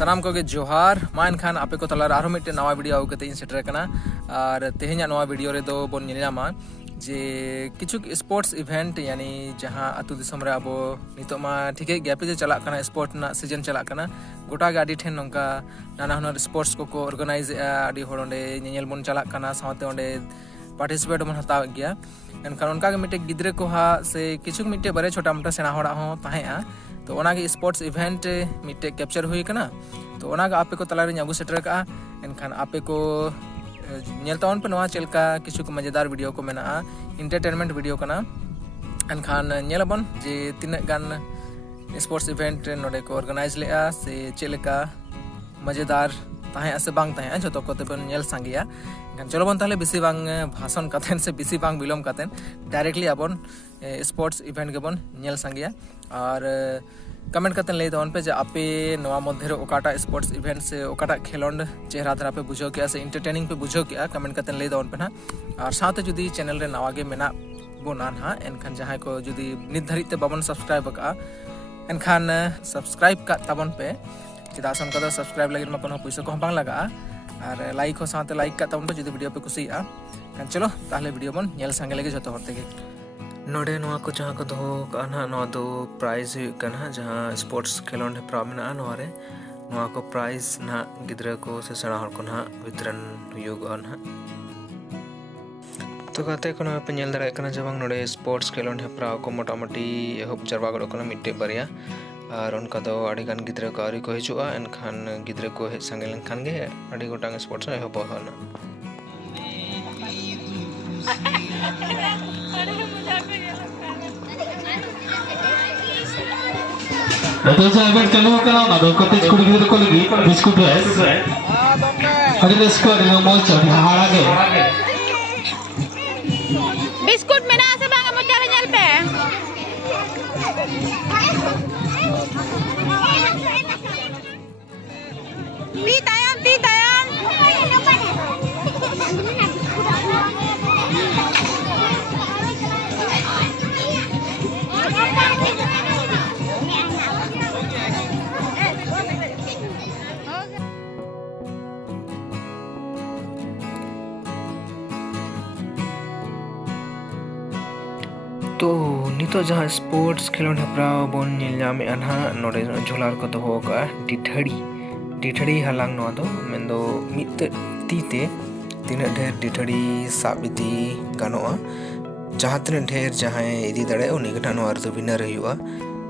सानाम को जोहार मा एनखान आपे को तलार आरो मिट्टे नवा वीडियो आउ कते इन सेटर कना और तेहेኛ नवा वीडियो रे दो बोन निलामा जे किछु स्पोर्ट्स इवेंट यानी जहां अतु दिसम रे अबो नितो मा ठीके गैपे जे चला कना स्पोर्ट ना सीजन चला कना गोटा गाडी ठेन नंका नाना हुनर स्पोर्ट्स को ऑर्गेनाइज आडी होर ओंडे नेनेल बोन चला कना साथे ओंडे पार्टिसिपेट मन हताव गया एनखान उनका मिट्टे गिद्रे को हा से किछु मिट्टे बारे छोटा मोटा सेना होड़ा हो ताहेआ तो ओनागे स्पोर्ट्स इवेंट मिट्टे कैप्चर हुई कना तो ओनागे आपे को तलारे अगू सेटर का एनखान आपे को नेलतावन पे नवा चलका किछु को मजेदार वीडियो को मेना एंटरटेनमेंट वीडियो कना एनखान नेलबन जे तिना गान स्पोर्ट्स इवेंट नोडे को ऑर्गेनाइज लेआ से चलका मजेदार ताहे से बांग ताहे जतो को तबन नेल सांगिया चलो बन ताले बेसी बांग भाषण कथेन से बेसी बांग बिलोम कथेन डायरेक्टली अपन स्पोर्ट्स इवेंट के बन नेल सांगिया और कमेंट करते लई दन पे जे आपे नवा मध्य ओकाटा स्पोर्ट्स इवेंट से ओकाटा खेलोंड चेहरा धरा पे बुझो किया से एंटरटेनिंग पे बुझो किया कमेंट करते लई दन पे ना और साथ जुदी चैनल रे नवा गे मेना बोना ना एनखान जहां को जुदी निर्धारित ते बाबन सब्सक्राइब का एनखान सब्सक्राइब का तबन पे चिदा सन का सब्सक्राइब लगे कोनो पैसा को बांग लगा और लाइक हो साथ लाइक का तबन पे जुदी वीडियो पे कुसिया चलो ताले वीडियो बन नेल संगे लगे जतो हरते के नोडे नवा को जहां को दो काना नवा दो प्राइज कना जहां स्पोर्ट्स खेलोंड हेप्रा मेना नवा रे नवा को प्राइज ना गिद्रा को से सड़ा हर को ना वितरण हुयुग ना तो कहते को पे नेल दरा कना जबांग नोडे स्पोर्ट्स खेलोंड हेप्रा को मोटामोटी एहब जरवा गडो कना मिट्टे बरिया और उनका दो आड़ी गान गिद्रा को आरी को हिजुआ एनखान गिद्रा को हे संगे लेनखान गे आड़ी गोटांग स्पोर्ट्स एहब होना Betul saya kalau na do kote school gitu ko lagi biskut dress ada skor dengan mall cari harga biskut mena asa bang mo cari nyal pe ti tayam तो नितो जहाँ स्पोर्ट्स खेलों हेप्रा बोन निलनामे अनहा नोडे झोलार को दो का डिठड़ी हलांग no दो मेंदो मित तीते तीन ढेर डिठड़ी साबिती गानोआ जहाँ तीन ढेर जहाँ इदी दड़े उन्हीं गठा नो अर्थ विनर हुआ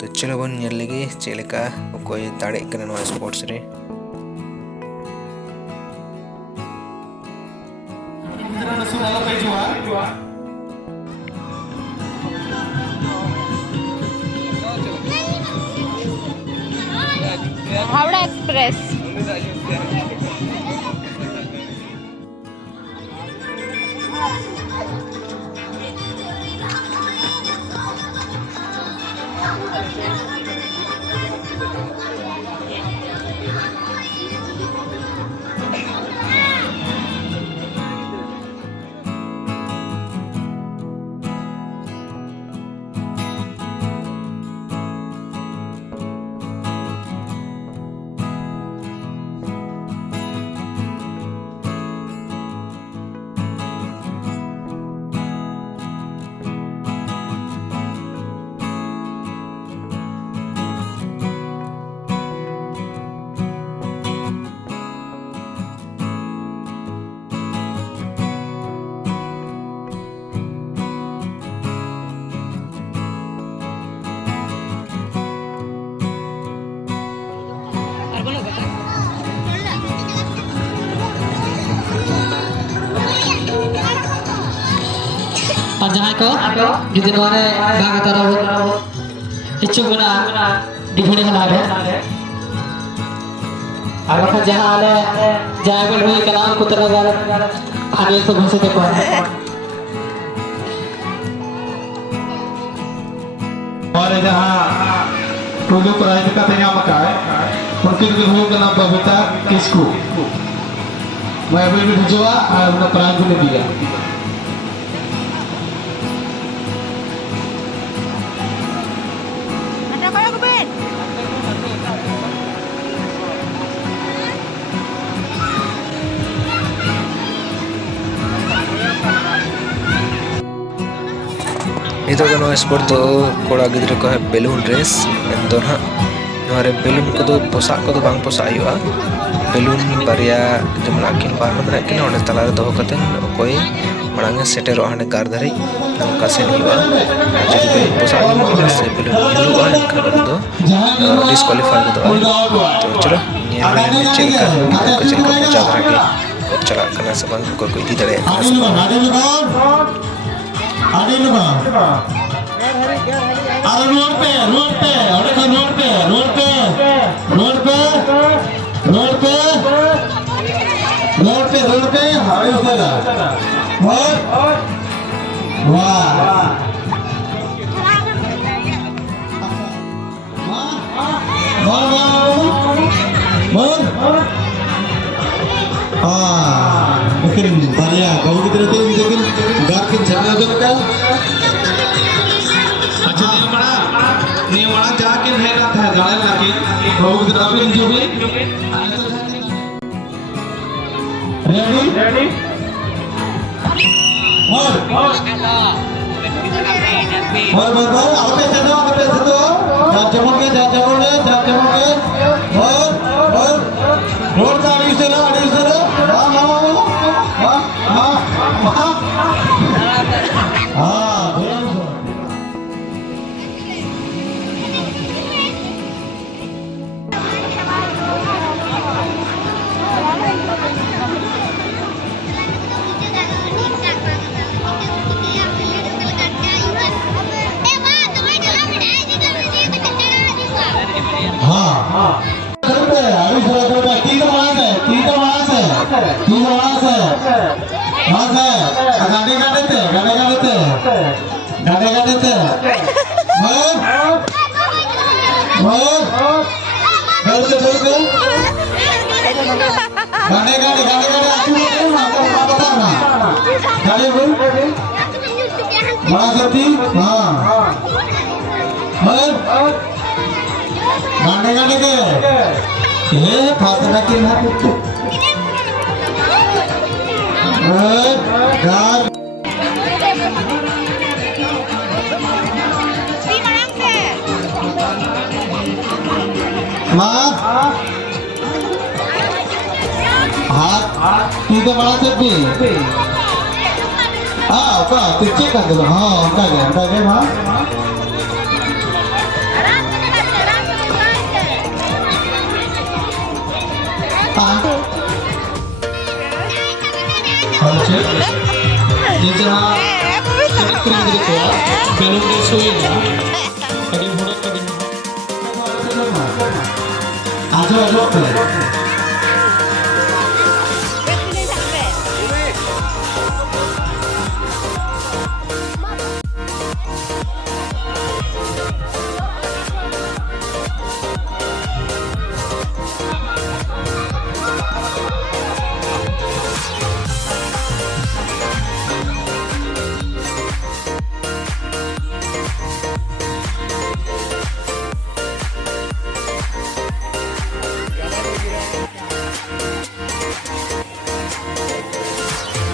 तो चलो बन नेल लगे चलेका कोई दाड़े कने नो स्पोर्ट्स रे हावड़ा एक्सप्रेस जहाँ को जुदी नोने भाग तरह इच्छु गुना डिफरेंट हला है अगर जहाँ आले जहाँ को हुई कलाम को तरह वाला आगे तो घुसे देखो और जहाँ टोलो प्राइज का तैयार मकाए उनके लिए हुई कलाम बबीता किसको मैं अभी भी भिजवा और उनका प्राइज भी ले दिया नितो का नवा स्पोर्ट तो कोड़ा गिद्र को है बेलून रेस तो ना नवारे बेलून को तो पोसा को तो बांग पोसा हुआ बेलून बारिया जमना किन बार में रखने और तलार दो कते कोई मड़ांगे सेटर और गार धरे नमका से नहीं हुआ जो बेलून पोसा हुआ से बेलून हुआ इनका तो डिस्क्वालीफाई को तो चलो ये मैंने चेक कर को चेक कर मजा आ गया चला करना सब को कोई दी दड़े आगे लगा अरे रोड पे अरे का रोड पे हाय उधर और वाह mungkin Maria kalau kita nanti mungkin garkin channel जो का अच्छा नहीं बड़ा जाके है ना था जाने लगे बहुत कितना भी जो भी रेडी और आगे चलो जाचमोगे और रोड का आगे चलो हाथ तीन बड़ा से भी का तो चेक कर दो का गए मां ये जहां सेक्रेटरी देखो बेलून दे सोएगा कभी होड़ा कभी आजो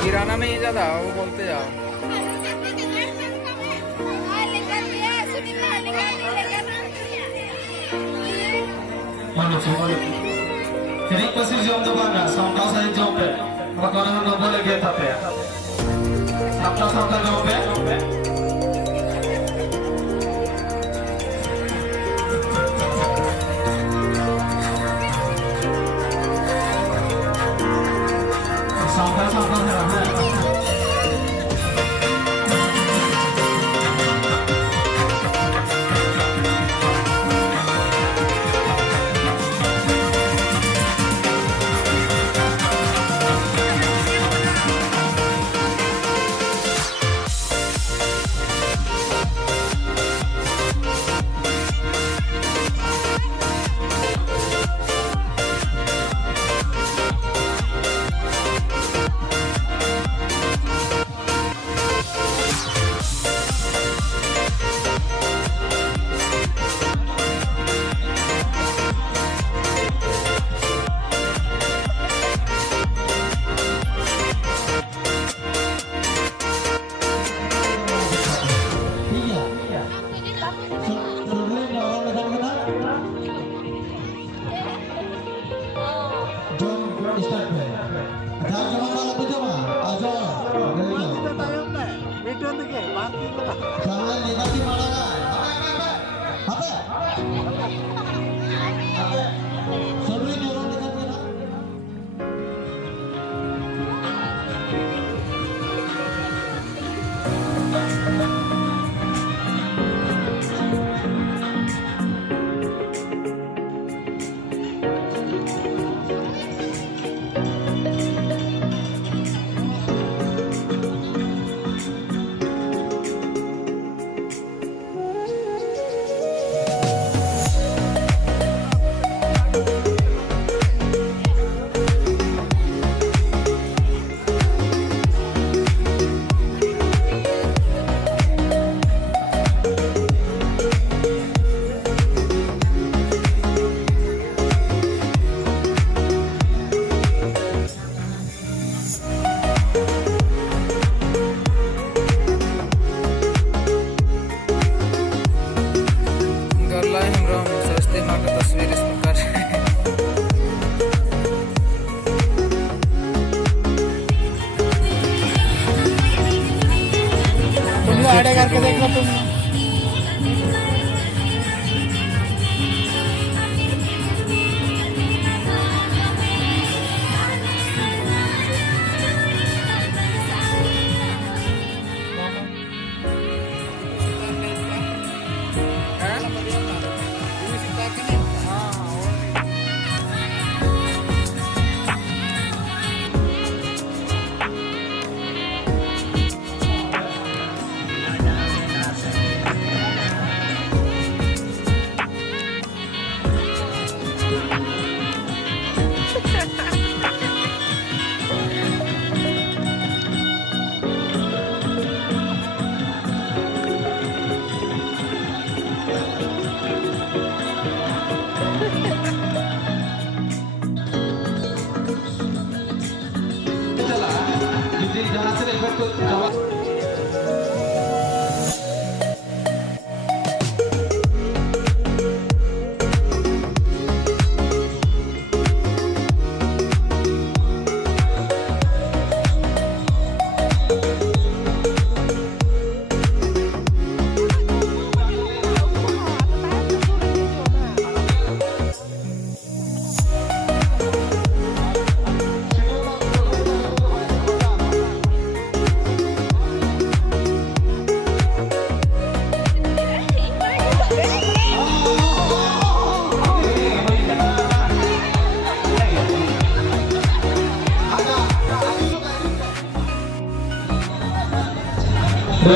किराना में ही ज्यादा वो बोलते जाओ jadi pasti jom tu bangga sampai saya jom pe makanan no boleh kita pe sampai jom pe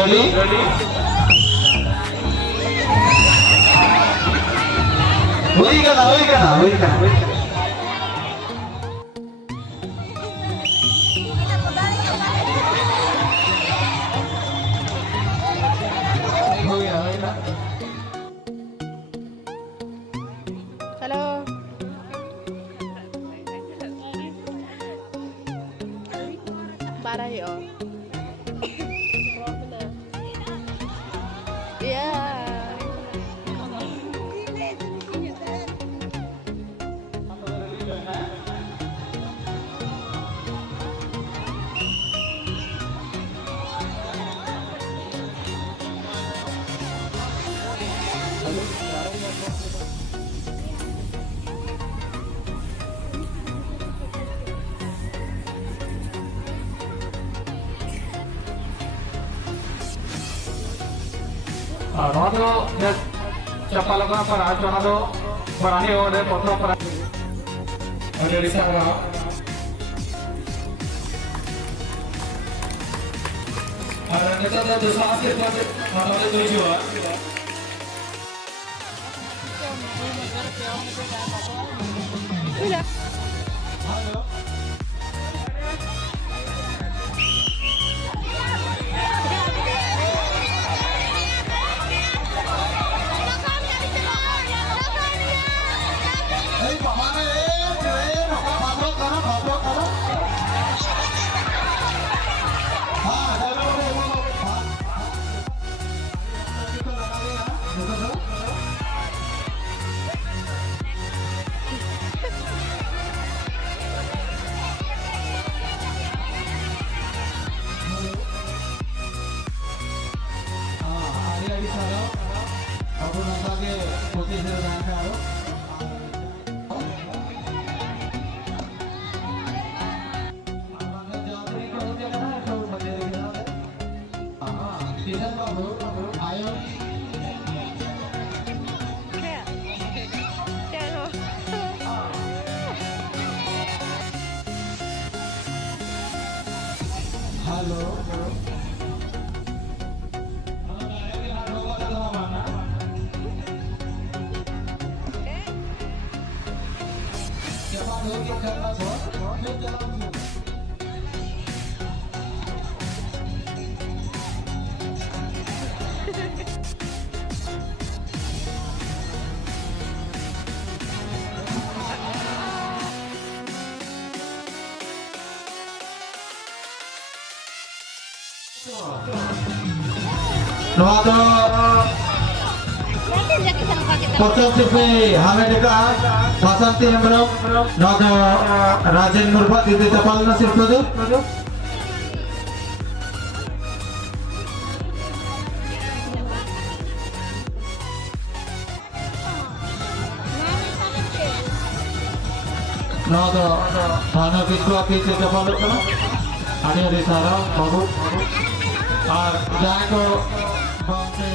ready? Wait, Hello. Barayo. Yeah. Nó đó siapa lakukan para conado berani oleh potong para ada di sana. Ada kita ada dosa akhir pada ada tujuan. Udah. Halo. Hei, Pak Mana keren, pabrik karena. Jangan lupa. Adik-adik saya, aku nampaknya putih sederhana. Halo. Siapa dulu yang jalan, Bos? Dia jalan. Noato Potong TV hame dekat Basanti Hembrom Noato Rajen Murbat itu tapal nasir tu. Noato Hana Kiswa Kiswa tapal tu. Ada di sana bagus. Jangan ko bangke.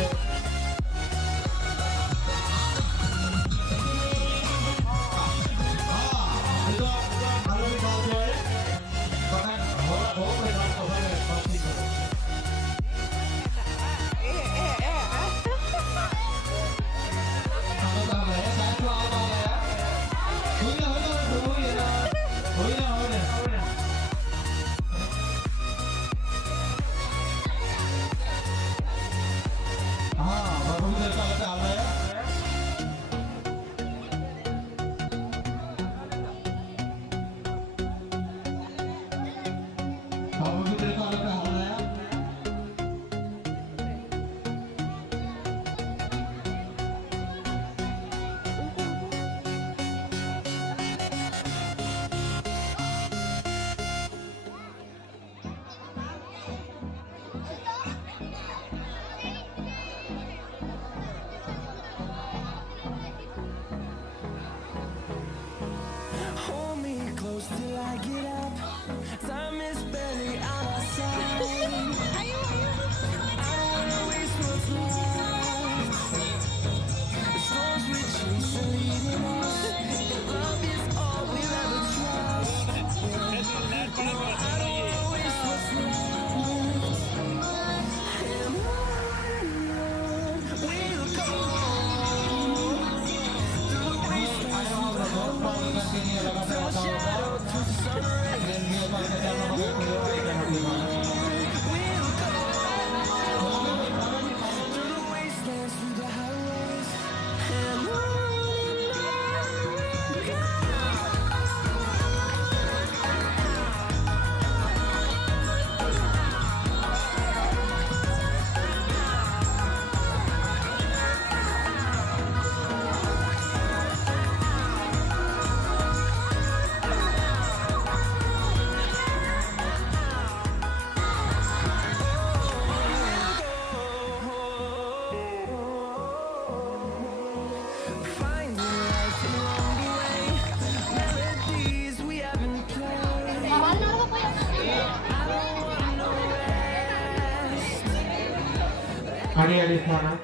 Hari-hari sana.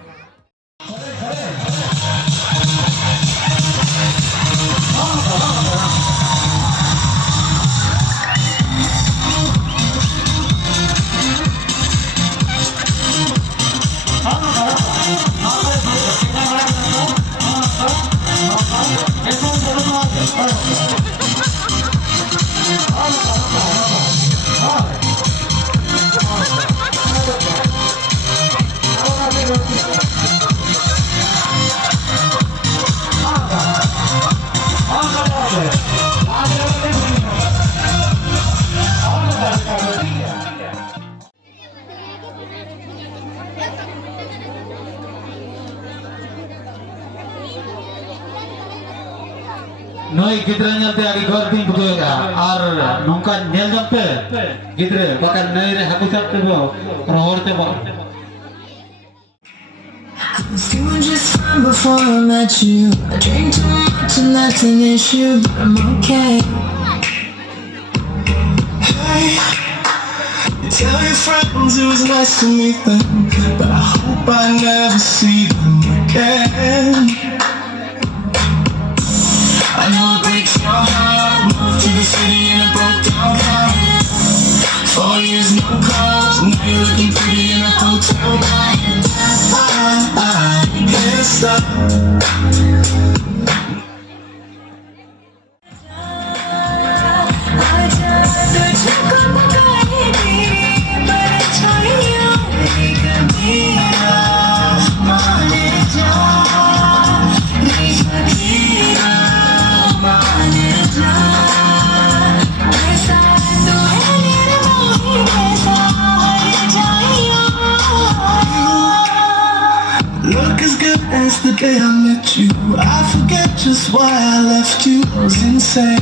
Noi gidra nyate ari gor din butoya ar nongka nyel jampe gidra bakan nai re haku sap te bo rohor te bo You were just fine before I met you. I drink too much and that's an issue, but I'm okay. Hey, you tell your friends it was nice to meet them, but I hope I never see them again. I know it breaks your heart. Moved to the city in a broke down car. 4 years no calls. Now you're looking pretty in a hotel bar. I can't stop. I tried to check on my baby, but I told you he could be a manager. He's a killer. Look as good as the day I met you. I forget just why I left you. It was insane.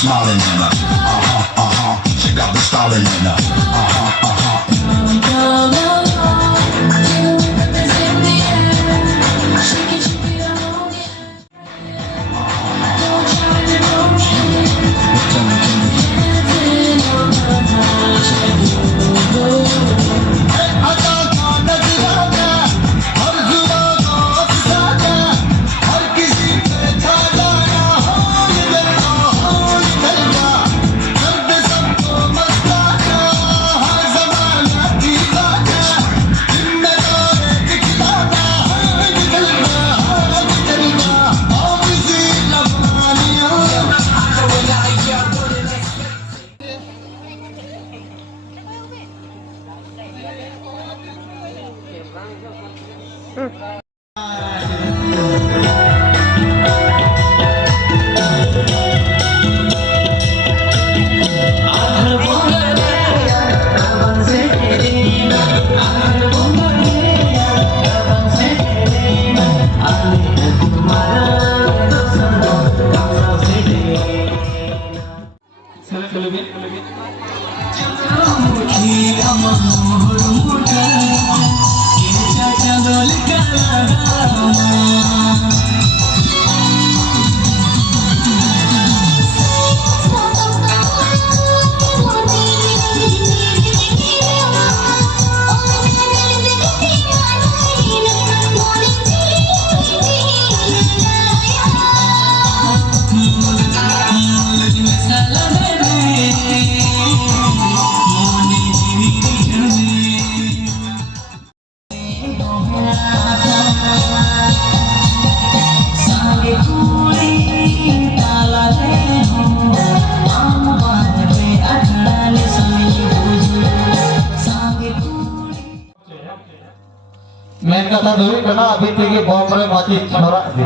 Smiling in her, she got the styling in her, main कथा दो कना अभी तक बम रे माची छोरा दे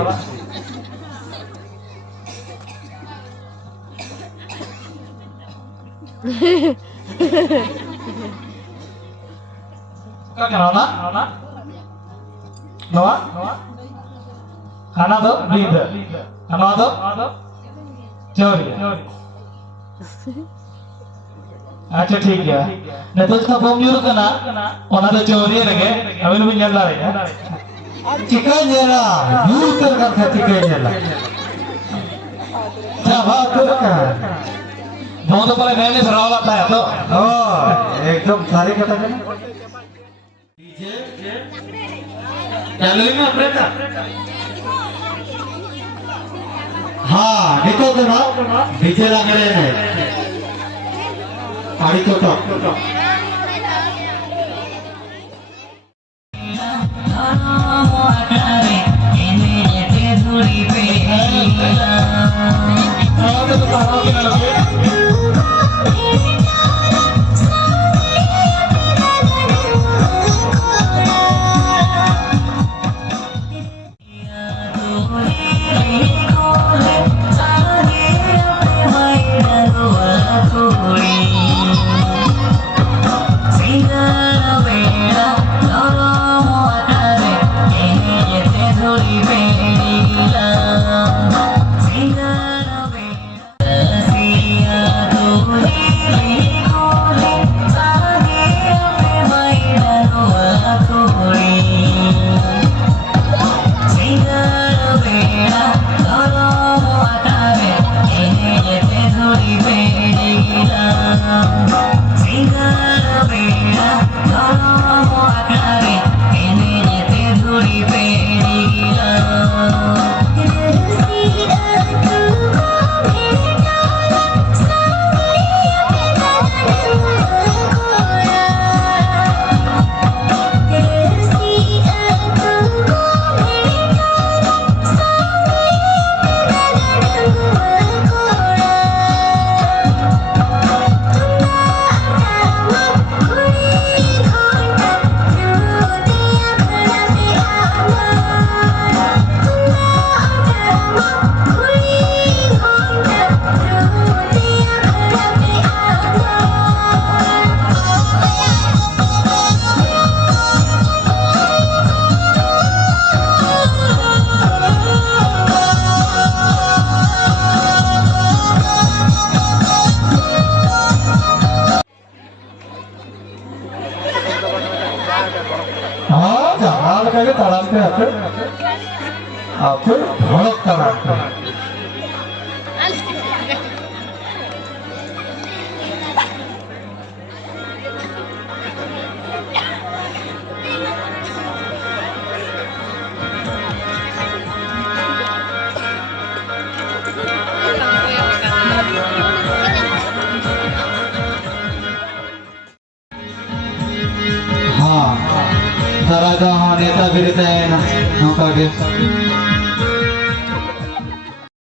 का कना ना नवा खाना दो नींद खाना दो चोरी अच्छा ठीक है नितों का बम यूर कना ओना दो चोरी रगे अबे भी ñal la चिका जेला यूर कर था चिका जेला जावा तो का दो तो पहले मैंने सराव लाता है तो ओ एकदम सारी कथा है कैलोरी में अपने का हाँ निको तो ना डीजे लग रहे हैं आड़ी तो हाँ जहाँ लगा के तालाब पे आते आप भड़क तालाब हाँ तारा का हाँ नेता फिरता है ना नौका के